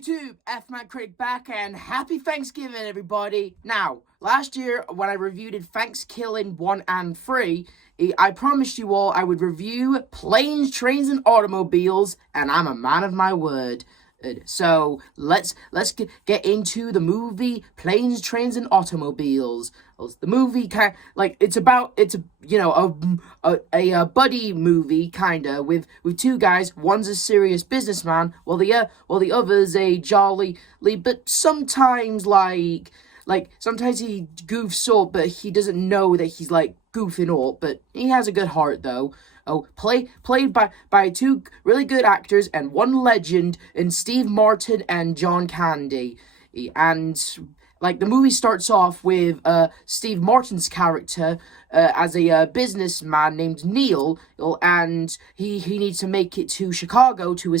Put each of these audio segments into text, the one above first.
YouTube? F-Man Critic back, and happy Thanksgiving, everybody. Now, last year, when I reviewed Thanksgiving 1 and 3, I promised you all I would review Planes, Trains, and Automobiles, and I'm a man of my word. So, let's get into the movie Planes, Trains, and Automobiles. The movie it's a buddy movie kinda with two guys. One's a serious businessman, while the other's a jolly, but sometimes sometimes he goofs up, but he doesn't know that he's goofing up. But he has a good heart though. Played by two really good actors and one legend in Steve Martin and John Candy. And the movie starts off with Steve Martin's character as a businessman named Neil, and he needs to make it to Chicago to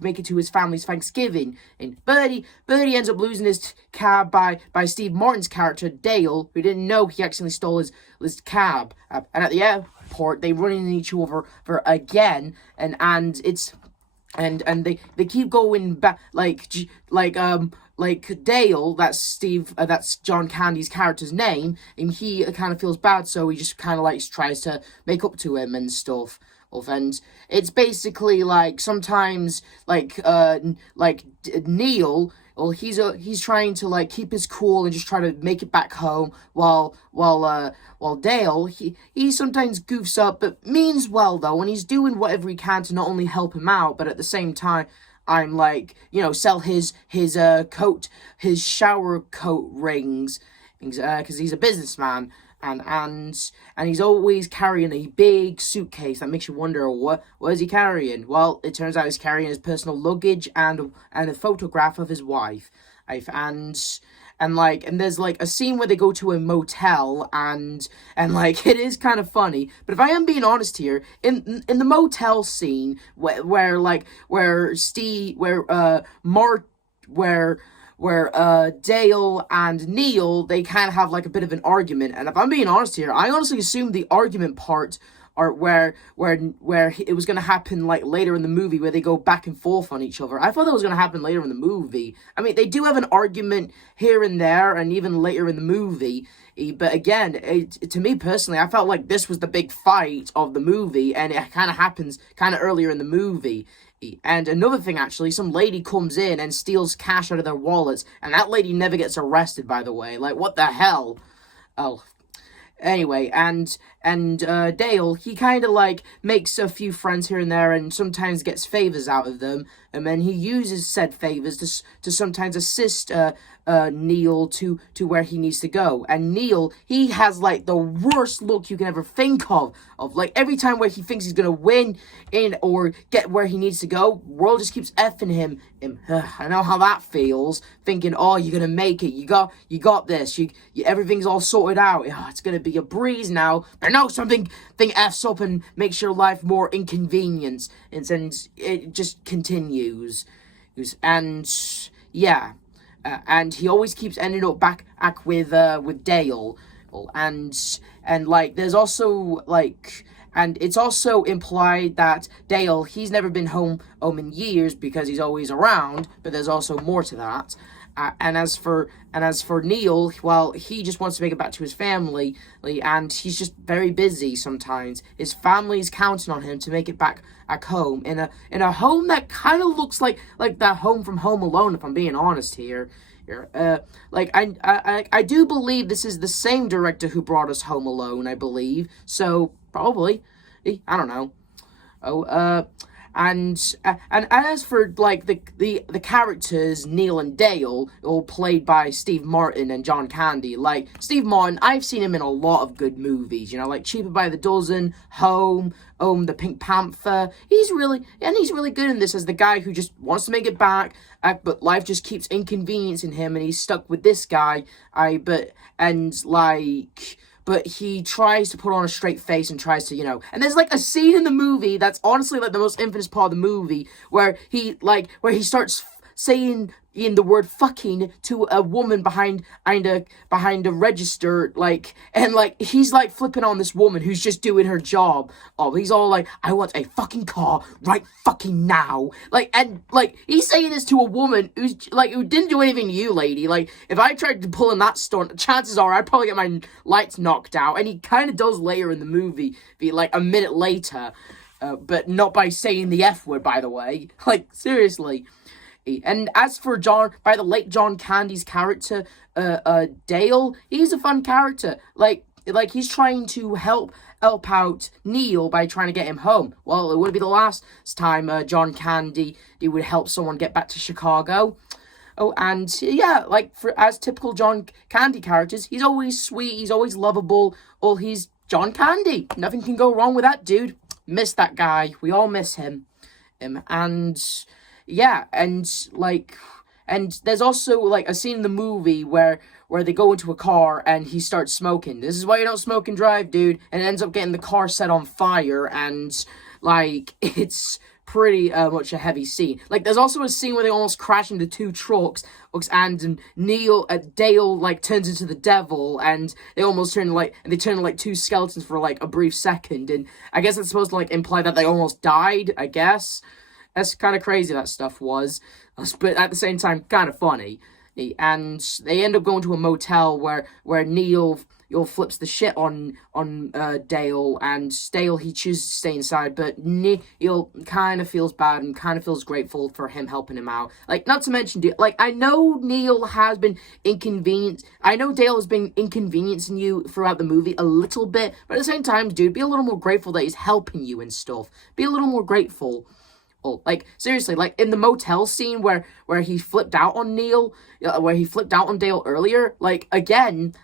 make it to his family's Thanksgiving. And Birdie ends up losing his cab by Steve Martin's character Dale, who didn't know he accidentally stole his cab. And at the airport, they run into each other again, and they keep going back Dale, that's John Candy's character's name, and he kind of feels bad, so he just kind of tries to make up to him and stuff. And it's basically sometimes Neil, he's trying to keep his cool and just try to make it back home, while Dale, he sometimes goofs up but means well though, and he's doing whatever he can to not only help him out, but at the same time sell his shower coat rings, because he's a businessman, and he's always carrying a big suitcase that makes you wonder what is he carrying. Well, it turns out he's carrying his personal luggage and a photograph of his wife, and there's a scene where they go to a motel, and it is kind of funny. But if I am being honest here, in the motel scene where Dale and Neil, they kind of have a bit of an argument. And if I'm being honest here, I honestly assumed the argument part are where it was going to happen later in the movie, where they go back and forth on each other. I thought that was going to happen later in the movie. I mean, they do have an argument here and there, and even later in the movie. But again, to me personally, I felt like this was the big fight of the movie, and it kind of happens kind of earlier in the movie. And another thing, actually, some lady comes in and steals cash out of their wallets, and that lady never gets arrested, by the way. What the hell? Oh. Anyway, and Dale, he kind of makes a few friends here and there, and sometimes gets favors out of them, and then he uses said favors to sometimes assist Neil to where he needs to go. And Neil, he has the worst look you can ever think of every time where he thinks he's gonna win or get where he needs to go, world just keeps effing him. I know how that feels, thinking, oh, you're gonna make it, you got this, you everything's all sorted out, it's gonna be a breeze now. But no, something f's up and makes your life more inconvenient, and it just continues. And yeah. And he always keeps ending up back with Dale, and there's also and it's also implied that Dale, he's never been home in years because he's always around, but there's also more to that. And as for Neil, well, he just wants to make it back to his family, and he's just very busy sometimes. His family's counting on him to make it back home, in a home that kind of looks like that home from Home Alone, if I'm being honest here. I do believe this is the same director who brought us Home Alone, I believe. So probably, I don't know. And as for the characters, Neil and Dale, all played by Steve Martin and John Candy. Steve Martin, I've seen him in a lot of good movies, Cheaper by the Dozen, Home, The Pink Panther. He's really good in this as the guy who just wants to make it back, but life just keeps inconveniencing him, and he's stuck with this guy. But he tries to put on a straight face and tries to, and there's a scene in the movie that's honestly the most infamous part of the movie, where he starts saying in the word fucking to a woman behind a register, like, and like he's like flipping on this woman who's just doing her job. Oh, he's all like, I want a fucking car right fucking now. Like, and like he's saying this to a woman who didn't do anything to you, lady. Like, if I tried to pull in that stunt, chances are I'd probably get my lights knocked out. And he kind of does later in the movie, be like a minute later, but not by saying the F word, by the way. Like, seriously. And as for by the late John Candy's character, Dale, he's a fun character. Like he's trying to help out Neil by trying to get him home. Well, it wouldn't be the last time John Candy he would help someone get back to Chicago. Oh, and yeah, like as typical John Candy characters, he's always sweet, he's always lovable. Oh, he's John Candy. Nothing can go wrong with that dude. Miss that guy. We all miss him. And yeah, and there's also like a scene in the movie where they go into a car and he starts smoking. This is why you don't smoke and drive, dude. And it ends up getting the car set on fire, and like it's pretty much a heavy scene. Like, there's also a scene where they almost crash into two trucks, and Dale like turns into the devil, and they almost turn into like two skeletons for like a brief second, and I guess it's supposed to like imply that they almost died. I guess that's kind of crazy, that stuff was, but at the same time kind of funny. And they end up going to a motel where Neil flips the shit on Dale, and Dale, he chooses to stay inside, but Neil kind of feels bad and kind of feels grateful for him helping him out. Like, not to mention, dude, like, I know Neil has been inconvenienced. I know Dale has been inconveniencing you throughout the movie a little bit, but at the same time, dude, be a little more grateful that he's helping you and stuff. Be a little more grateful. Like, seriously, like, in the motel scene where he flipped out on Neil, where he flipped out on Dale earlier, like, again,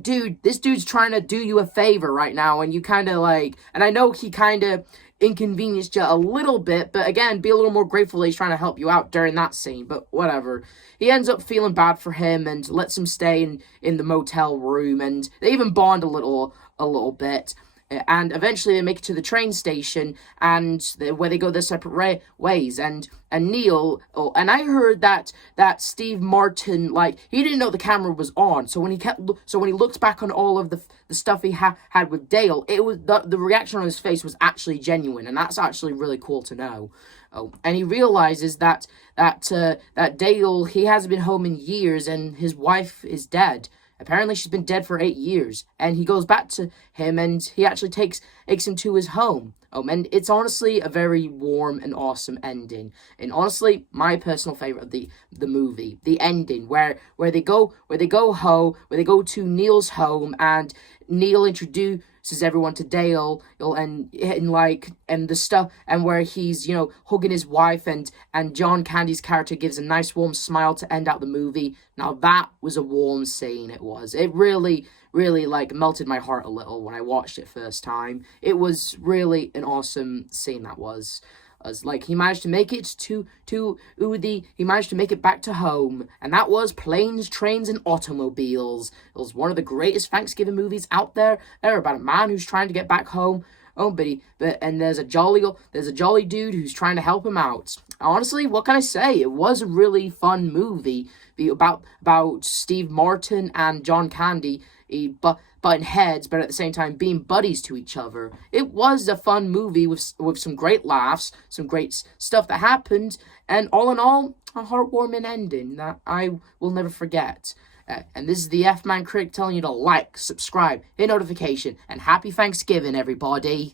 dude, this dude's trying to do you a favor right now, and you kind of, like, and I know he kind of inconvenienced you a little bit, but again, be a little more grateful that he's trying to help you out during that scene, but whatever. He ends up feeling bad for him and lets him stay in the motel room, and they even bond a little bit. And eventually they make it to the train station, and where they go their separate ways. And Neil, and I heard that Steve Martin, like, he didn't know the camera was on. So when he looked back on all of the stuff he had with Dale, it was the reaction on his face was actually genuine, and that's actually really cool to know. Oh, and he realizes that Dale, he hasn't been home in years, and his wife is dead. Apparently, she's been dead for 8 years, and he goes back to him, and he actually takes him to his home. And it's honestly a very warm and awesome ending, and honestly, my personal favorite of the movie, the ending where they go to Neil's home, and Neil introduces everyone to Dale, and the stuff, and where he's hugging his wife, and John Candy's character gives a nice warm smile to end out the movie. Now that was a warm scene. It really like melted my heart a little when I watched it first time. It was really an awesome scene. That was. Like, he managed to make it he managed to make it back to home, and that was Planes, Trains, and Automobiles. It was one of the greatest Thanksgiving movies out there. They're about a man who's trying to get back home. And there's a jolly dude who's trying to help him out. Honestly, what can I say? It was a really fun movie about Steve Martin and John Candy butting heads, but at the same time being buddies to each other. It was a fun movie with some great laughs, some great stuff that happened, and all in all, a heartwarming ending that I will never forget. And this is the F-Man Critic telling you to like, subscribe, hit notification, and happy Thanksgiving, everybody.